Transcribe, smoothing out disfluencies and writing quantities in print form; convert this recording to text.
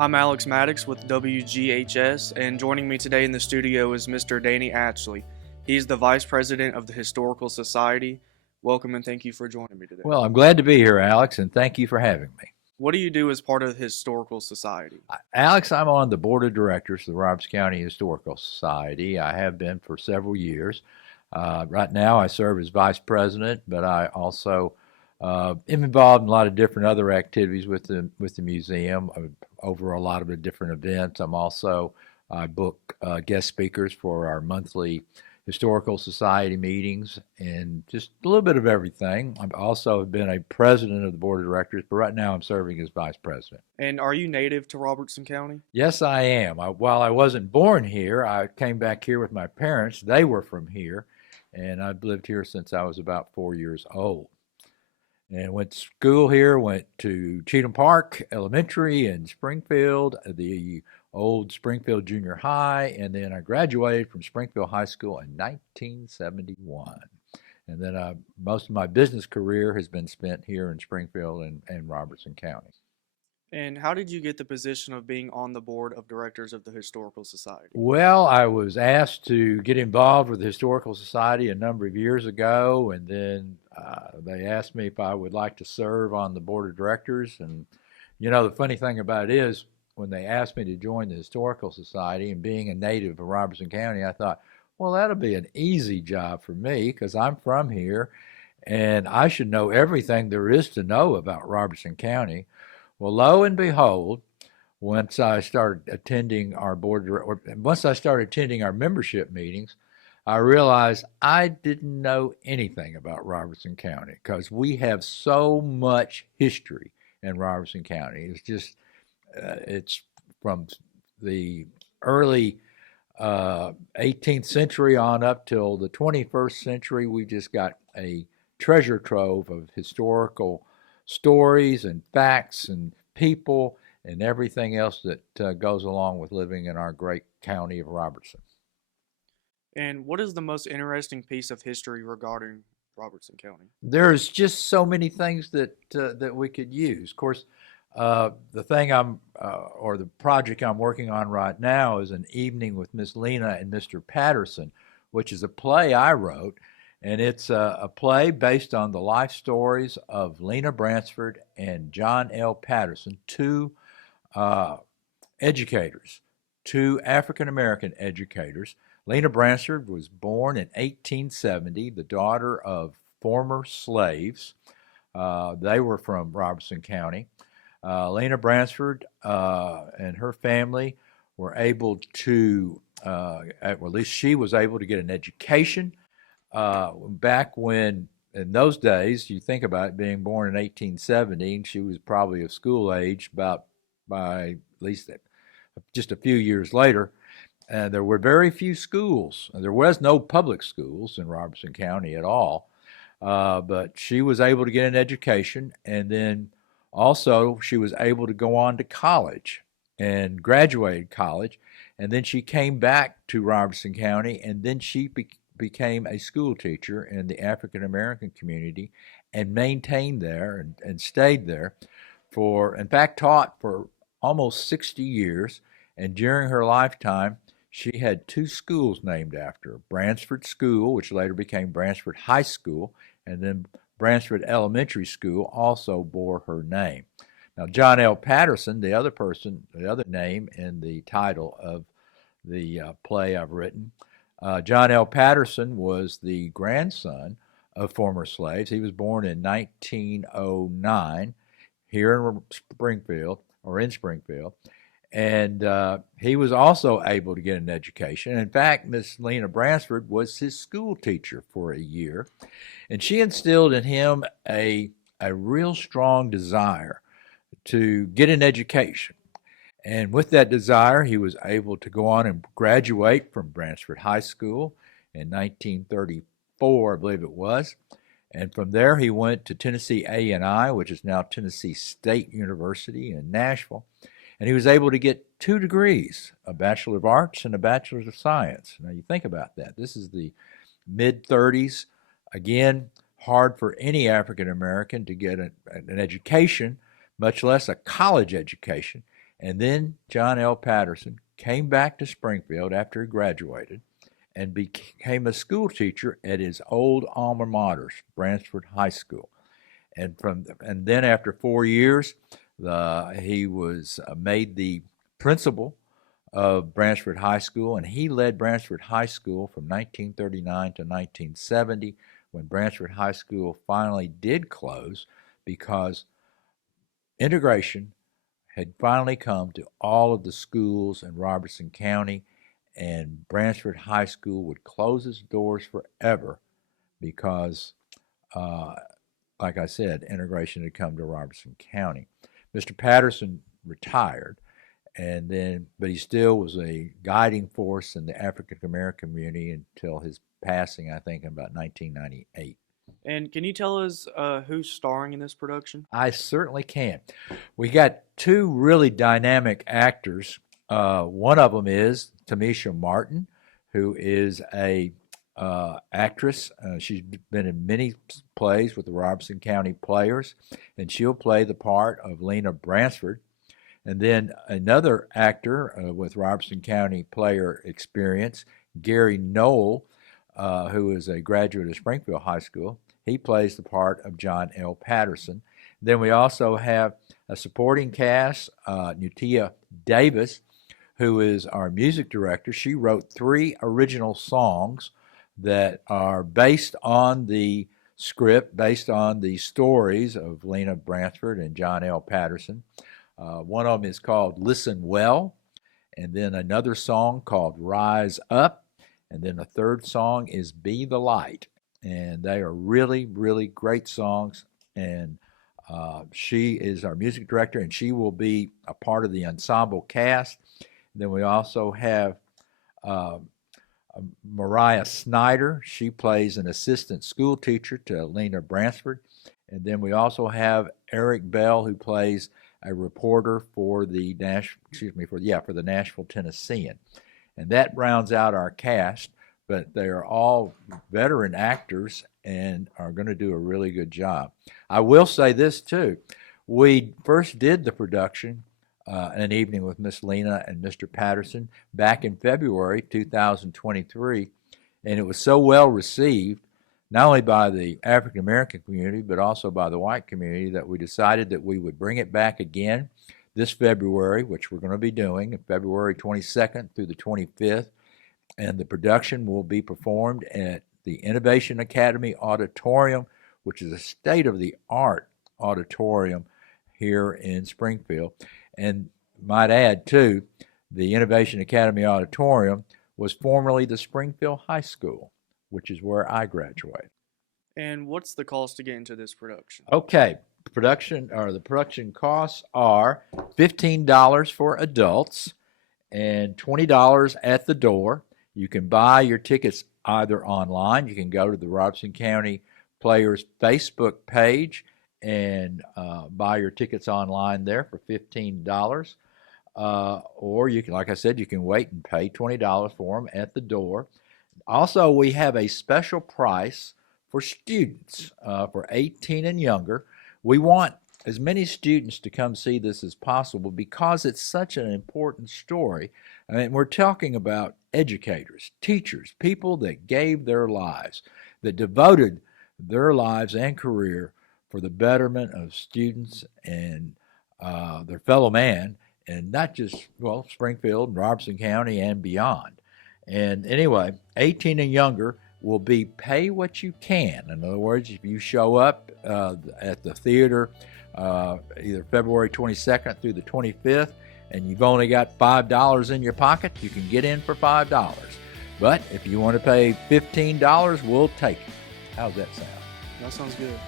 I'm Alex Maddox with WGHS, and joining me today in the studio is Mr. Danny Atchley. He's the Vice President of the Historical Society. Welcome and thank you for joining me today. Well, I'm glad to be here, Alex, and thank you for having me. What do you do as part of the Historical Society? Alex, I'm on the board of directors of the Robertson County Historical Society. I have been for several years. Right now, I serve as vice president, but I also am involved in a lot of different other activities with the museum, over a lot of the different events. I book guest speakers for our monthly historical society meetings and just a little bit of everything. I've also been a president of the board of directors, but right now I'm serving as vice president. And are you native to Robertson County? Yes, I am. While I wasn't born here, I came back here with my parents. They were from here, and I've lived here since I was about 4 years old. And went to school here, went to Cheatham Park Elementary in Springfield, the old Springfield Junior High, and then I graduated from Springfield High School in 1971. And then most of my business career has been spent here in Springfield and Robertson County. And how did you get the position of being on the board of directors of the Historical Society? Well, I was asked to get involved with the Historical Society a number of years ago, and then they asked me if I would like to serve on the board of directors. And, the funny thing about it is, when they asked me to join the Historical Society, and being a native of Robertson County, I thought, well, that'll be an easy job for me because I'm from here, and I should know everything there is to know about Robertson County. Well, lo and behold, once I started attending our membership meetings, I realized I didn't know anything about Robertson County because we have so much history in Robertson County. It's from the early 18th century on up till the 21st century. We just got a treasure trove of historical stories and facts and people and everything else that goes along with living in our great county of Robertson. And what is the most interesting piece of history regarding Robertson County? There's just so many things that we could use. Of course, the thing or the project I'm working on right now is An Evening with Miss Lena and Mr. Patterson, which is a play I wrote. And it's a play based on the life stories of Lena Bransford and John L. Patterson, two educators, two African-American educators. Lena Bransford was born in 1870, the daughter of former slaves. They were from Robertson County. Lena Bransford and her family were able to, at least she was able to get an education. Back when, in those days, you think about it, being born in 1870, she was probably of school age by at least just a few years later. There were very few schools. There was no public schools in Robertson County at all. But she was able to get an education, and then also she was able to go on to college and graduated college. And then she came back to Robertson County, and then she became a school teacher in the African American community and maintained there and stayed there in fact, taught for almost 60 years. And during her lifetime, she had two schools named after her: Bransford School, which later became Bransford High School, and then Bransford Elementary School also bore her name. Now, John L. Patterson, the other name in the title of the play I've written, John L. Patterson was the grandson of former slaves. He was born in 1909 here in Springfield, and he was also able to get an education. In fact, Miss Lena Bransford was his school teacher for a year, and she instilled in him a real strong desire to get an education. And with that desire, he was able to go on and graduate from Bransford High School in 1934, I believe it was. And from there, he went to Tennessee A&I, which is now Tennessee State University in Nashville. And he was able to get 2 degrees, a Bachelor of Arts and a Bachelor of Science. Now, you think about that. This is the mid-30s. Again, hard for any African American to get an education, much less a college education. And then John L. Patterson came back to Springfield after he graduated and became a school teacher at his old alma mater, Bransford High School. And then after 4 years, he was made the principal of Bransford High School, and he led Bransford High School from 1939 to 1970, when Bransford High School finally did close because integration had finally come to all of the schools in Robertson County, and Bransford High School would close its doors forever because, like I said, integration had come to Robertson County. Mr. Patterson retired, but he still was a guiding force in the African American community until his passing, I think, in about 1998. And can you tell us who's starring in this production? I certainly can. We got two really dynamic actors. One of them is Tamisha Martin, who is a actress. She's been in many plays with the Robertson County Players, and she'll play the part of Lena Bransford. And then another actor with Robertson County player experience, Gary Knoll, who is a graduate of Springfield High School. He plays the part of John L. Patterson. Then we also have a supporting cast, Nutia Davis, who is our music director. She wrote 3 original songs that are based on the script, based on the stories of Lena Bransford and John L. Patterson. One of them is called Listen Well, and then another song called Rise Up, and then the third song is Be the Light. And they are really, really great songs, and she is our music director, and she will be a part of the ensemble cast. Then we also have Mariah Snyder. She plays an assistant school teacher to Lena Bransford. And then we also have Eric Bell, who plays a reporter for the Nashville Tennessean. And that rounds out our cast, but they are all veteran actors and are going to do a really good job. I will say this too. We first did the production an evening with Miss Lena and Mr. Patterson back in February 2023, and it was so well received, not only by the African American community, but also by the white community, that we decided that we would bring it back again this February, which we're going to be doing February 22nd through the 25th. And the production will be performed at the Innovation Academy Auditorium, which is a state-of-the-art auditorium here in Springfield. And might add, too, the Innovation Academy Auditorium was formerly the Springfield High School, which is where I graduated. And what's the cost to get into this production? Okay, the production costs are $15 for adults and $20 at the door. You can buy your tickets either online. You can go to the Robertson County Players Facebook page and buy your tickets online there for $15. Or you can, like I said, you can wait and pay $20 for them at the door. Also, we have a special price for students for 18 and younger. We want as many students to come see this as possible because it's such an important story. I mean, we're talking about educators, teachers, people that gave their lives, that devoted their lives and career for the betterment of students and their fellow man, and not just, Springfield and Robertson County and beyond. And anyway, 18 and younger will be pay what you can. In other words, if you show up at the theater either February 22nd through the 25th, and you've only got $5 in your pocket, you can get in for $5. But if you want to pay $15, we'll take it. How's that sound? That sounds good.